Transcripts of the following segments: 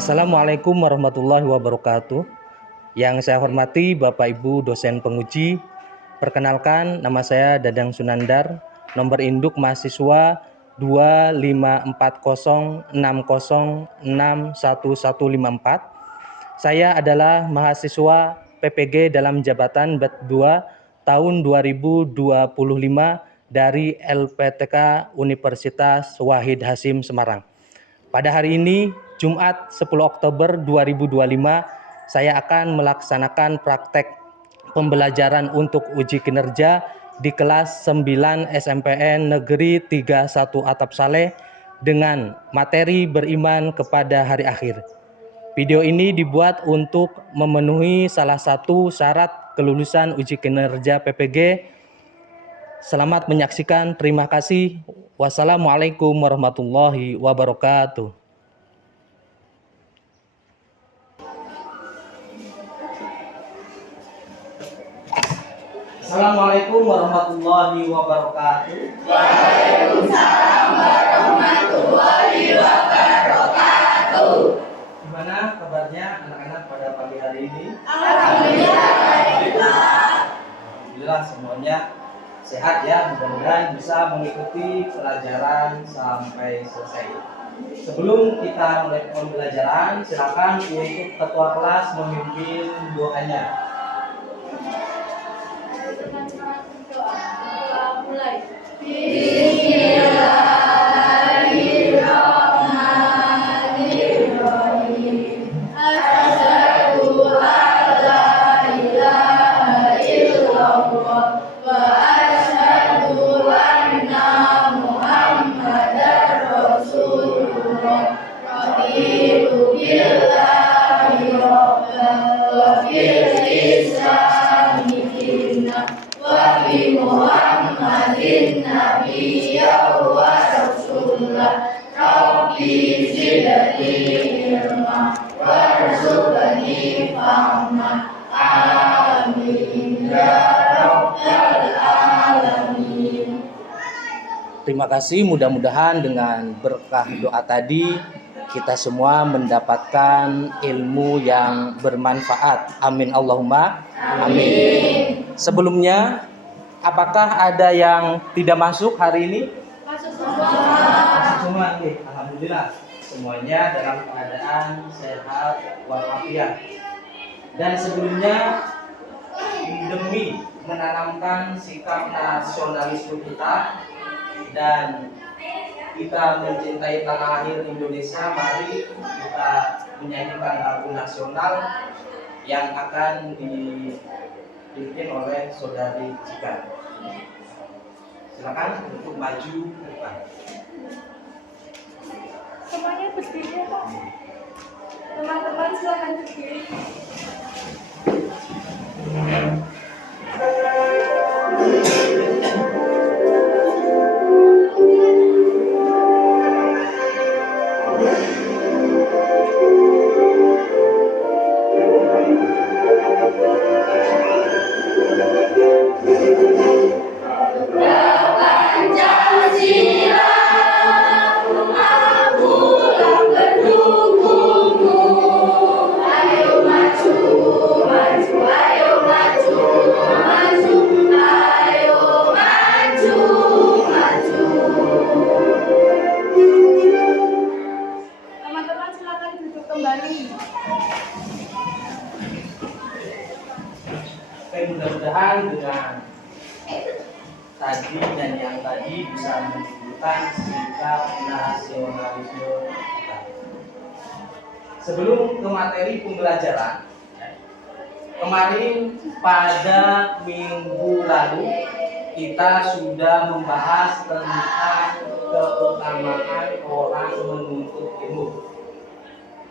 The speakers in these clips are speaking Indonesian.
Assalamualaikum warahmatullahi wabarakatuh. Yang saya hormati Bapak Ibu dosen penguji, perkenalkan nama saya Dadang Sunandar, nomor induk mahasiswa 254060611154. Saya adalah mahasiswa PPG dalam jabatan BET 2 tahun 2025 dari LPTK Universitas Wahid Hasim Semarang. Pada hari ini, Jumat 10 Oktober 2025, saya akan melaksanakan praktek pembelajaran untuk uji kinerja di kelas 9 SMPN Negeri 31 Atap Saleh dengan materi beriman kepada hari akhir. Video ini dibuat untuk memenuhi salah satu syarat kelulusan uji kinerja PPG. Selamat menyaksikan, terima kasih. Wassalamualaikum warahmatullahi wabarakatuh. Assalamualaikum warahmatullahi wabarakatuh. Waalaikumsalam warahmatullahi wabarakatuh. Gimana kabarnya anak-anak pada pagi hari ini? Alhamdulillah. Alhamdulillah semuanya sehat ya, mudah-mudahan bisa mengikuti pelajaran sampai selesai. Sebelum kita mulai pembelajaran, silakan untuk ketua kelas memimpin doanya. Mulai. Bismillahirrahmanirrahim. Asyhadu an la ilaha illallah wa asyhadu anna Muhammadar Rasulullah. Raditu billahi rabban wa bil islami dinan wa bi Muhammadin nabiyyan wa rasulah. Rabbi zidni ilma warzuqni fahma. Amin ya rabbal alamin. Terima kasih, mudah-mudahan dengan berkah doa tadi kita semua mendapatkan ilmu yang bermanfaat. Amin Allahumma amin. Sebelumnya, apakah ada yang tidak masuk hari ini? Masuk semua. Masuk semua nih, alhamdulillah. Semuanya dalam keadaan sehat walafiat. Dan sebelumnya, demi menanamkan sikap nasionalisme kita dan kita mencintai tanah air Indonesia, mari kita menyanyikan lagu nasional yang akan dipimpin oleh Saudari Cika. Silakan untuk maju ke depan. Semuanya berdiri ya, Pak. Teman-teman silakan berdiri. Teman-teman silakan duduk kembali. Mudah-mudahan dengan tadi dan yang tadi bisa menunjukkan sikap nasionalisme kita. Sebelum ke materi pembelajaran, kemarin pada minggu lalu kita sudah membahas tentang keutamaan orang menuntut ilmu.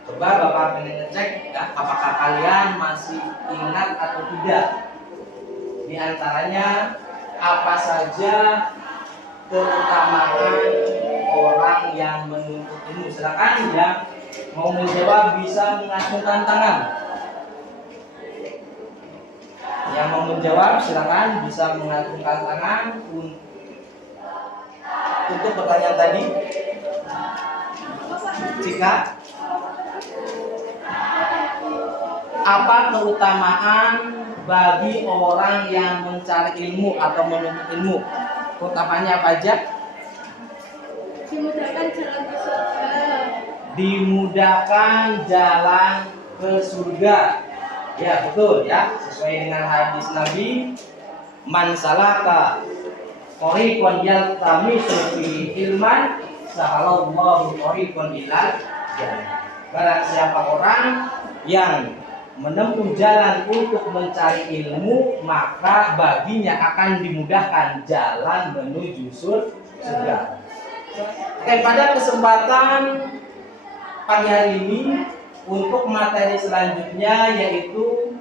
Coba Bapak pengen ngecek ya, apakah kalian masih ingat atau tidak? Di antaranya apa saja keutamaan orang yang menuntut ilmu? Silakan yang mau menjawab bisa mengacungkan tangan. Yang mau menjawab silakan bisa mengacungkan tangan untuk pertanyaan tadi. Cika. apa keutamaan bagi orang yang mencari ilmu atau menuntut ilmu? Keutamaannya apa aja? Dimudahkan jalan ke surga. Dimudahkan jalan ke surga. Ya betul ya, sesuai dengan hadis Nabi, man salaka thariqan yaltamisu fihi ilman sahalallahu thariqan ilal jannah. Barang siapa orang yang menempuh jalan untuk mencari ilmu, maka baginya akan dimudahkan jalan menuju surga. Oke, pada kesempatan pagi hari ini untuk materi selanjutnya yaitu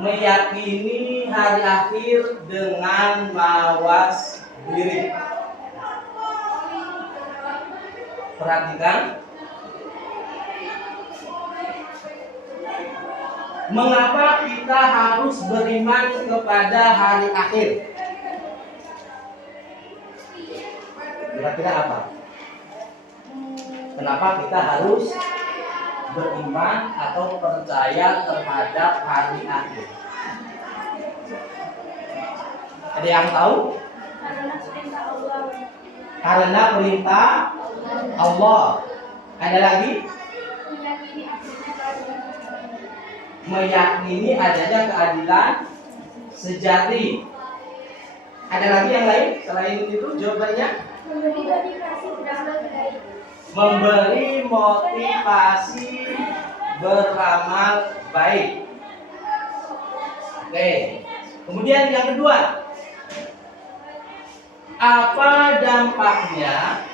meyakini hari akhir dengan mawas diri. Perhatikan, mengapa kita harus beriman kepada hari akhir? Kira-kira apa? Kenapa kita harus beriman atau percaya terhadap hari akhir? Ada yang tahu? Karena perintah Allah. Karena perintah Allah. Ada lagi? Meyakini adanya keadilan. Meyakini adanya keadilan sejati. Ada lagi yang lain? Selain itu jawabannya? Memberi motivasi beramal baik. Memberi motivasi beramal baik. Oke. Kemudian yang kedua, apa dampaknya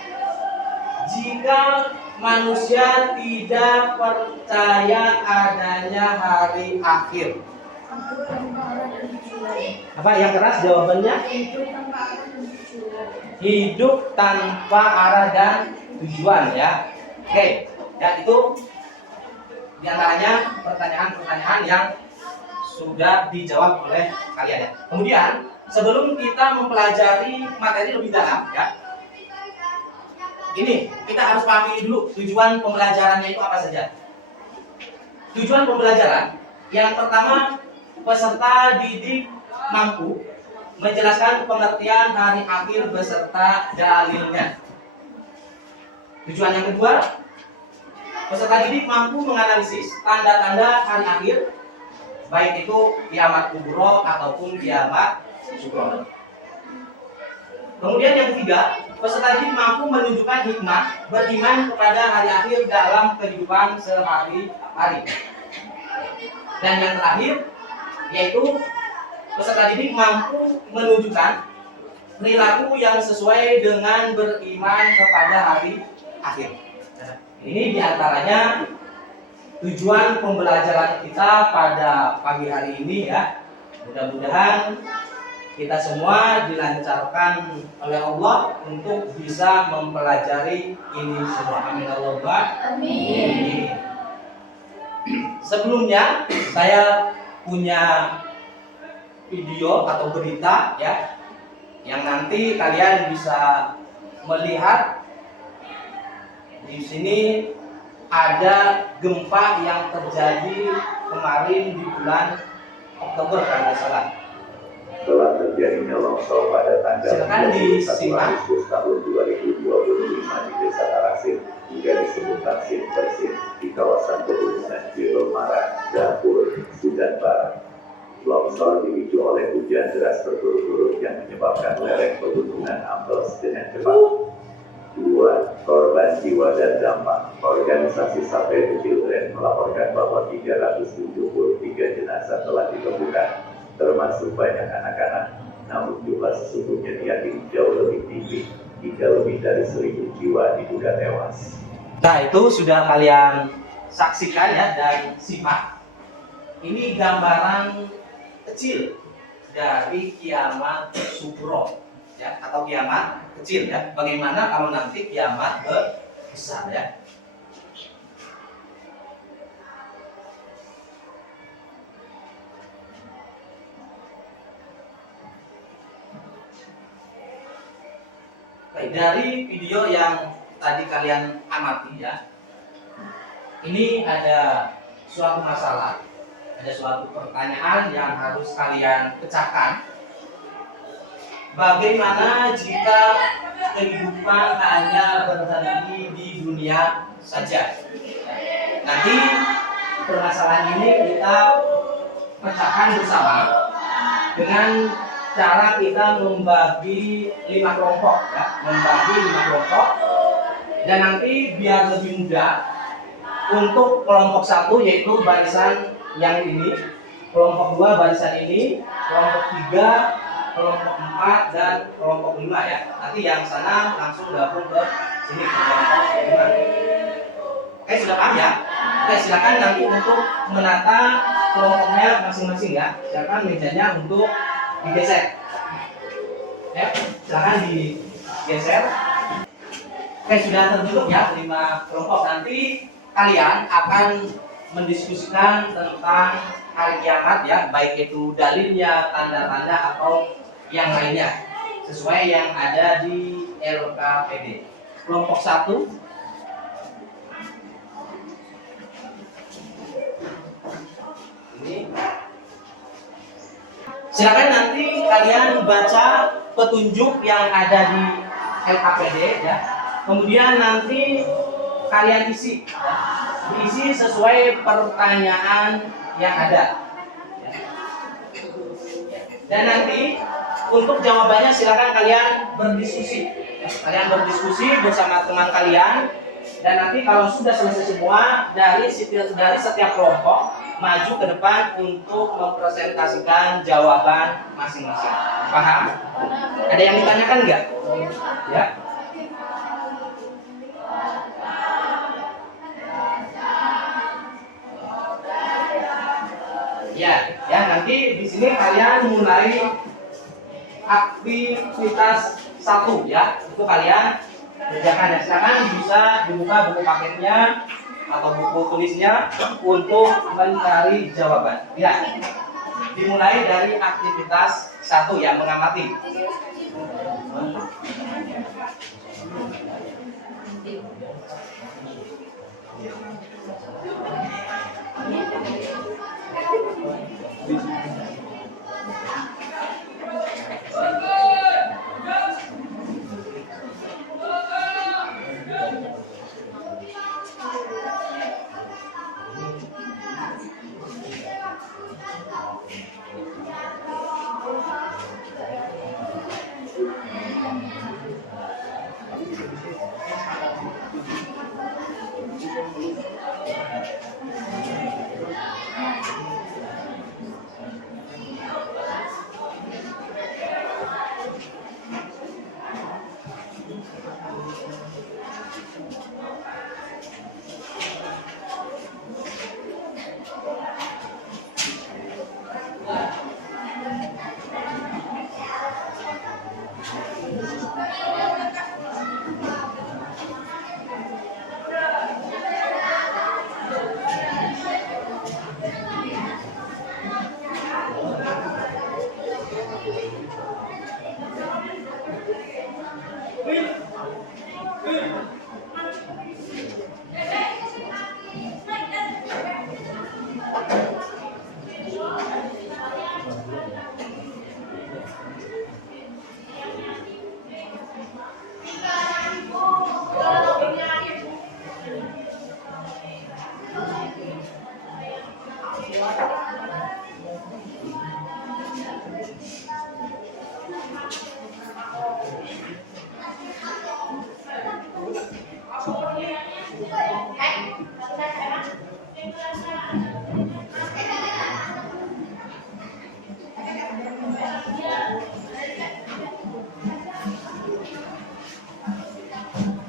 jika manusia tidak percaya adanya hari akhir? Apa yang keras jawabannya? Hidup tanpa arah dan tujuan ya. Oke, dan itu diantaranya pertanyaan-pertanyaan yang sudah dijawab oleh kalian ya. Kemudian sebelum kita mempelajari materi lebih dalam ya, ini kita harus pahami dulu tujuan pembelajarannya itu apa saja. Tujuan pembelajaran yang pertama, peserta didik mampu menjelaskan pengertian hari akhir beserta dalilnya. Tujuan yang kedua, peserta didik mampu menganalisis tanda-tanda hari akhir, baik itu kiamat kubro ataupun kiamat sugro. Kemudian yang ketiga, peserta didik mampu menunjukkan hikmah beriman kepada hari akhir dalam kehidupan sehari-hari. Dan yang terakhir, yaitu peserta didik mampu menunjukkan perilaku yang sesuai dengan beriman kepada hari akhir. Nah, ini diantaranya tujuan pembelajaran kita pada pagi hari ini ya. Mudah-mudahan kita semua dilancarkan oleh Allah untuk bisa mempelajari ini semua. Amin Allahumma amin. Sebelumnya saya punya video atau berita ya, yang nanti kalian bisa melihat. Di sini ada gempa yang terjadi kemarin di bulan Oktober kalau tidak salah. Telah terjadinya longsor pada tanggal 21 Agustus tahun 2025 di Desa Tarasin hingga disebut Tarsin Persin di kawasan pegunungan Jero Mara, Dapur, Sudan Barat. Longsor dipicu oleh hujan deras berturut-turut yang menyebabkan lereng pegunungan ambles dengan cepat. 2. Korban jiwa dan dampak. Organisasi Sampai Children melaporkan bahwa 373 jenazah telah ditemukan, termasuk banyak anak-anak. Namun jumlah sesungguhnya diyakini jauh lebih tinggi, hingga lebih dari 1.000 jiwa diduga tewas. Nah, itu sudah kalian saksikan ya dan simak. Ini gambaran kecil dari kiamat sugro ya, atau kiamat kecil ya. Bagaimana kalau nanti kiamat besar ya. Baik, dari video yang tadi kalian amati ya, ini ada suatu masalah ada suatu pertanyaan yang harus kalian pecahkan. Bagaimana jika kehidupan hanya berhenti di dunia saja? Nanti permasalahan ini kita pecahkan bersama dengan cara kita membagi 5 kelompok, ya, membagi 5 kelompok, dan nanti biar lebih mudah untuk kelompok 1 yaitu barisan yang ini, kelompok 2 barisan ini, kelompok 3, kelompok 4 dan kelompok 5 ya. Nanti yang sana langsung gabung ke sini ke kelompok 5. Oke, sudah paham ya? Oke, silakan nanti untuk menata kelompoknya masing-masing ya. Silakan mejanya untuk digeser. Ya, silakan digeser. Oke, sudah terbentuk ya 5 kelompok. Nanti kalian akan mendiskusikan tentang hari kiamat ya, baik itu dalilnya, tanda-tanda atau yang lainnya sesuai yang ada di LKPD. Kelompok 1 ini. Silakan nanti kalian baca petunjuk yang ada di LKPD ya. Kemudian nanti kalian isi ya. Diisi sesuai pertanyaan yang ada ya. Dan nanti untuk jawabannya silakan kalian berdiskusi ya. Kalian berdiskusi bersama teman kalian, dan nanti kalau sudah selesai semua dari setiap kelompok maju ke depan untuk mempresentasikan jawaban masing-masing. Paham? Ada yang ditanyakan enggak? Ya. Ya, nanti di sini kalian mulai aktivitas 1 ya. Itu kalian kerjakan ya. Silakan bisa dibuka buku paketnya atau buku tulisnya untuk mencari jawaban. Ya. Dimulai dari aktivitas 1 yang mengamati.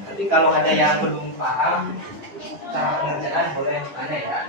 Nanti kalau ada yang belum paham cara pengerjaan boleh tanya ya.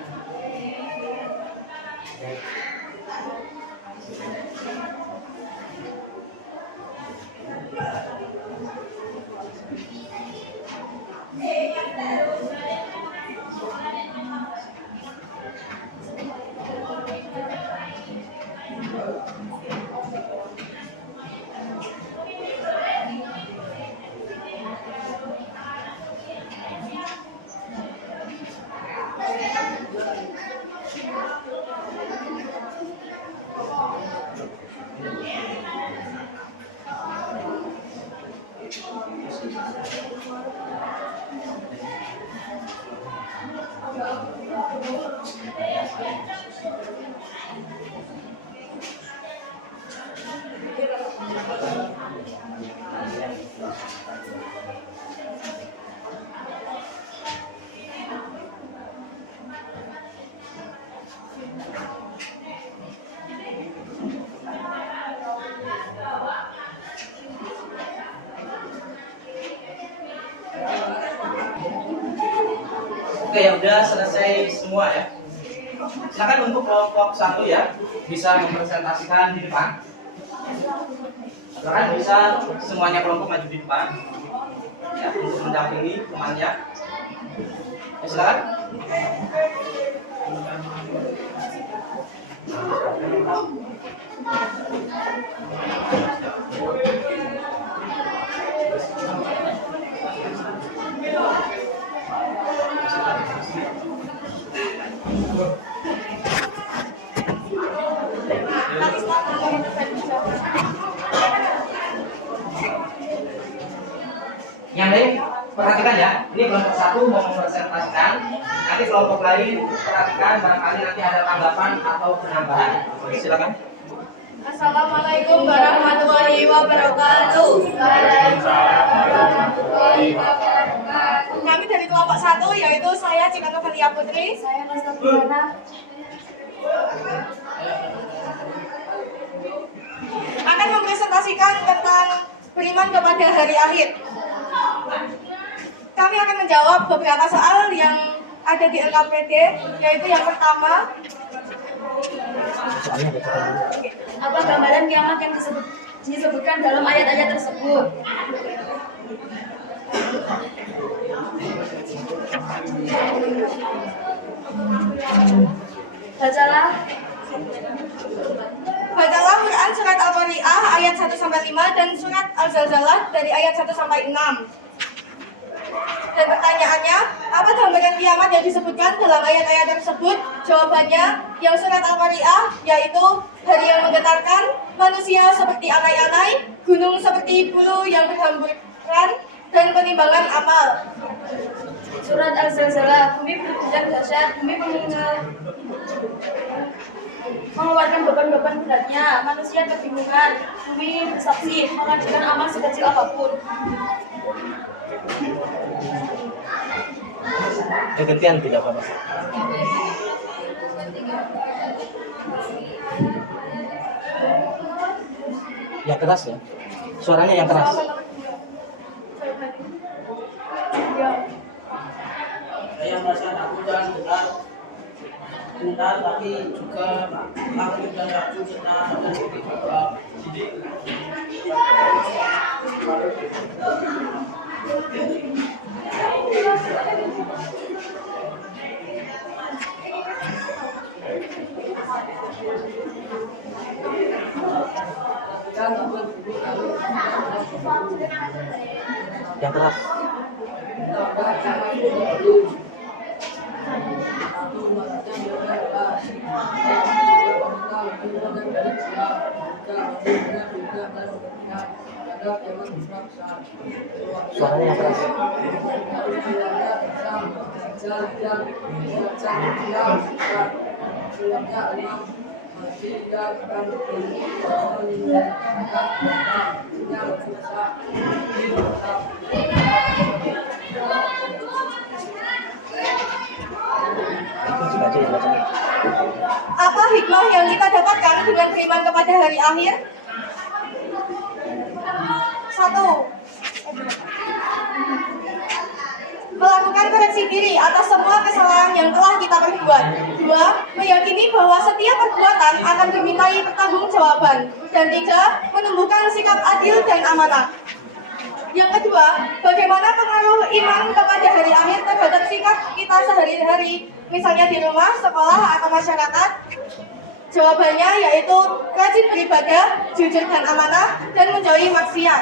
Oke, ya udah selesai semua ya. Silakan untuk kelompok 1 ya, bisa mempresentasikan di depan. Silakan bisa semuanya kelompok maju di depan ya, untuk mendampingi temannya. Ya, silakan. Yang lain perhatikan ya, ini kelompok 1 mau mempresentasikan, nanti kelompok lain perhatikan barangkali nanti ada tanggapan atau penambahan. Silakan. Assalamualaikum warahmatullahi wabarakatuh. Kami dari kelompok 1 yaitu saya Cika Novelia Putri, saya Nostiana, akan mempresentasikan tentang beriman kepada hari akhir. Kami akan menjawab beberapa soal yang ada di LKPD, yaitu yang pertama, apa gambaran kiamat yang disebutkan dalam ayat-ayat tersebut? Bacalah Quran surat Al-Qari'ah ayat 1-5 dan surat Al-Zalzalah dari ayat 1-6. Dan pertanyaannya, apa gambaran kiamat yang disebutkan dalam ayat-ayat tersebut? Jawabannya, yang surat Al-Qari'ah, yaitu hari yang menggetarkan, manusia seperti anai-anai, gunung seperti bulu yang berhamburan, dan penimbangan amal. Surat Al-Zalzalah, bumi berguncang dahsyat, bumi mengeluarkan beban-beban beratnya, manusia kebingungan, bumi bersaksi, mengajukan amal sekecil apapun. Gantian tidak apa-apa. Yang keras ya, suaranya yang keras. Saya merasa takut dan benar, tapi juga takut dan takut senang dan juga yang keras. Suaranya yang keras. Apa hikmah yang kita dapatkan dengan beriman kepada hari akhir? 1. Melakukan koreksi diri atas semua kesalahan yang telah kita perbuat. 2. Meyakini bahwa setiap perbuatan akan dimintai pertanggungjawaban. Dan 3. Menumbuhkan sikap adil dan amanah. Yang kedua, bagaimana pengaruh iman kepada hari akhir terhadap sikap kita sehari-hari, misalnya di rumah, sekolah, atau masyarakat? Jawabannya yaitu rajin beribadah, jujur dan amanah, dan menjauhi maksiat.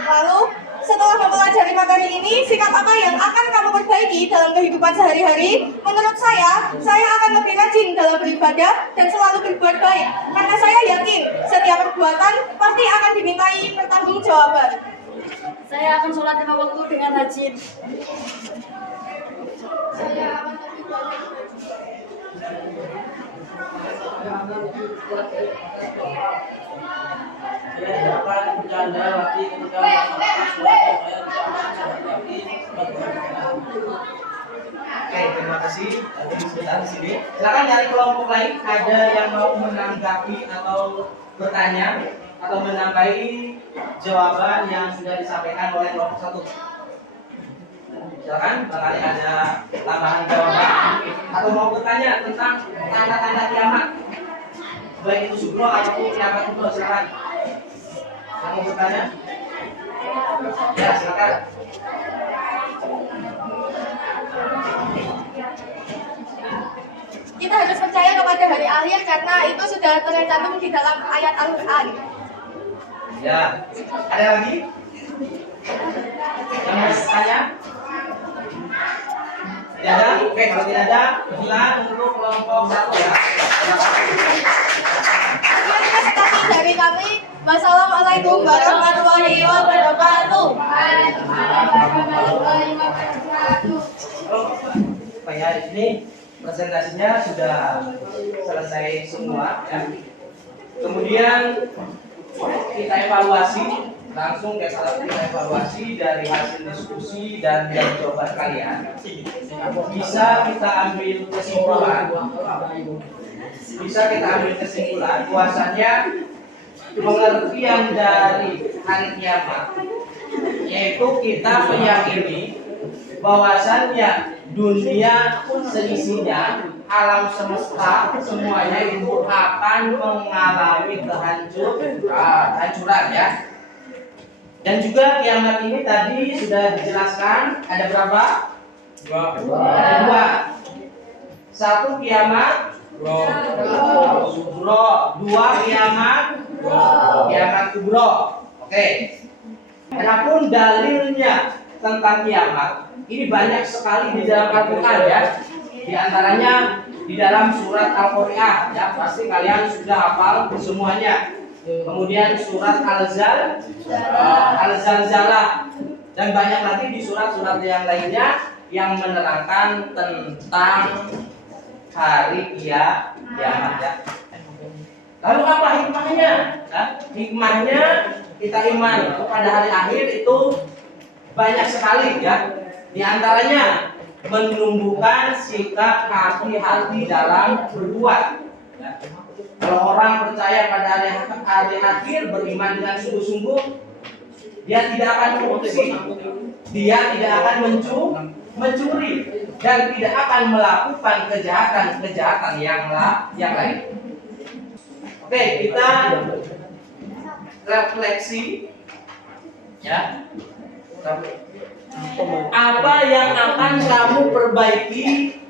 Lalu, setelah mempelajari materi ini, sikap apa yang akan kamu perbaiki dalam kehidupan sehari-hari? Menurut saya akan lebih rajin dalam beribadah dan selalu berbuat baik. Karena saya yakin setiap perbuatan pasti akan dimintai pertanggungjawaban. Saya akan sholat 5 waktu dengan rajin. Saya akan lebih banyak Saya tidak akan bercanda lagi ketika melaksanakan sholat dan saya tidak akan sholat lagi sholat berjamaah. Oke, terima kasih. Tadi sebentar di sini. Silakan dari kelompok lain ada yang mau menanggapi atau bertanya atau menambahi jawaban yang sudah disampaikan oleh kelompok satu. Silakan, barangkali ada tambahan jawaban atau mau bertanya tentang tanda-tanda kiamat, baik itu sugro ataupun kiamat kubro. Silakan. Yang mau bertanya? Ya, silakan. Kita harus percaya kepada hari akhir karena itu sudah tercantum di dalam ayat Al-Quran. Ya, ada lagi? Yang mau bertanya? Tidak ada? Oke, kalau tidak ada, silakan untuk kelompok satu ya. Sekian presentasi dari kami. Wassalamualaikum warahmatullahi wabarakatuh. Pak ya, ini presentasinya sudah selesai semua ya. Kemudian kita evaluasi, langsung kita evaluasi dari hasil diskusi dan jawaban kalian. Bisa kita ambil kesimpulan bahwasanya pengertian dari hari kiamat yaitu kita meyakini bahwasannya dunia seisinya, alam semesta semuanya itu akan mengalami kehancuran ya. Dan juga kiamat ini tadi sudah dijelaskan ada berapa? Ada dua. Satu kiamat kubro, dua kiamat kubro. Oke. Adapun dalilnya tentang kiamat ini banyak sekali di dalam Al-Quran ya. Di antaranya di dalam surat Al-Qur'an ya, pasti kalian sudah hafal semuanya. Kemudian surat Al-Zalzalah dan banyak lagi di surat-surat yang lainnya yang menerangkan tentang hari kiamat ya. Lalu apa hikmahnya? Nah, hikmahnya kita iman kepada hari akhir itu banyak sekali ya. Di antaranya menumbuhkan sikap hati-hati dalam berbuat. Ya. Kalau orang percaya pada hari akhir, beriman dengan sungguh-sungguh, dia tidak akan korupsi, dia tidak akan mencuri, dan tidak akan melakukan kejahatan yang lain. Oke, kita refleksi, ya. Apa yang akan kamu perbaiki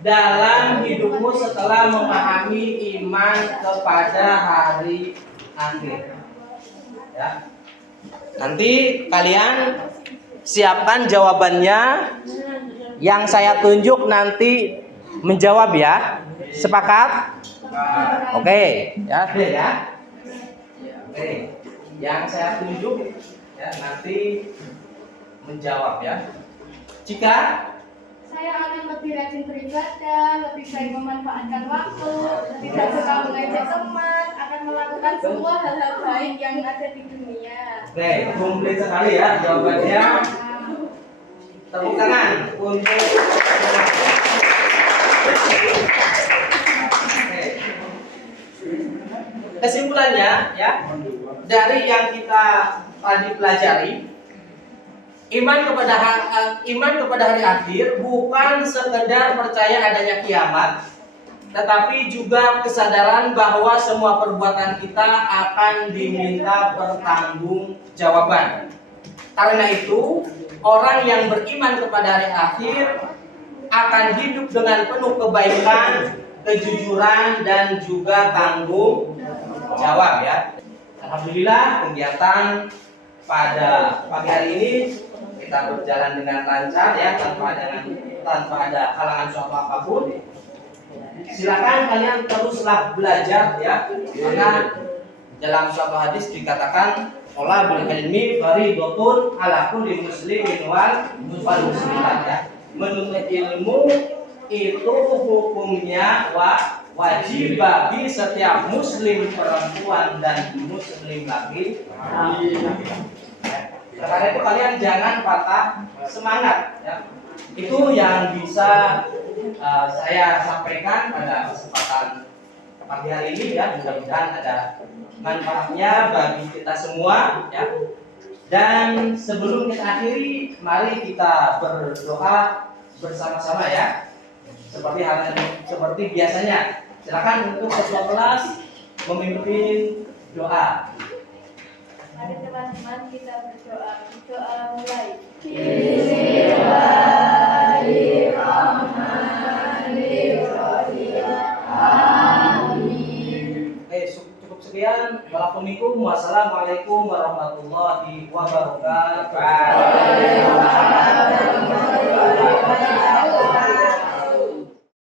dalam hidupmu setelah memahami iman kepada hari akhir? Ya. Nanti kalian siapkan jawabannya. Yang saya tunjuk nanti menjawab ya. Sepakat? Oke, ya, ya. Oke. Yang saya tunjuk ya nanti menjawab ya. Jika Saya akan lebih rajin beribadah, lebih baik memanfaatkan waktu, tidak suka mengajak teman, akan melakukan semua hal-hal baik yang ada di dunia. oke, komplit sekali ya jawabannya. Tepuk tangan untuk Oke. Kesimpulannya ya, dari yang kita tadi pelajari, iman kepada hari akhir bukan sekedar percaya adanya kiamat, tetapi juga kesadaran bahwa semua perbuatan kita akan diminta pertanggungjawaban. Karena itu, orang yang beriman kepada hari akhir akan hidup dengan penuh kebaikan, kejujuran, dan juga tanggung jawab ya. Alhamdulillah kegiatan pada pagi hari ini kita berjalan dengan lancar ya, tanpa ada halangan suatu apapun. Silakan kalian teruslah belajar ya, karena dalam suatu hadis dikatakan Thalabul ilmi fardhatun ala kulli muslimin wal muslimat ya. Menuntut ilmu itu hukumnya wajib bagi setiap muslim perempuan dan muslim laki. Karena itu kalian jangan patah semangat ya. Itu yang bisa saya sampaikan pada kesempatan pagi hari ini ya. Mudah-mudahan ada manfaatnya bagi kita semua ya. Dan sebelum kita akhiri, mari kita berdoa bersama-sama ya. Seperti biasanya. Silakan untuk ketua kelas memimpin doa. Mari teman-teman kita berdoa. Doa mulai. Cukup sekian. Wassalamualaikum warahmatullahi wabarakatuh.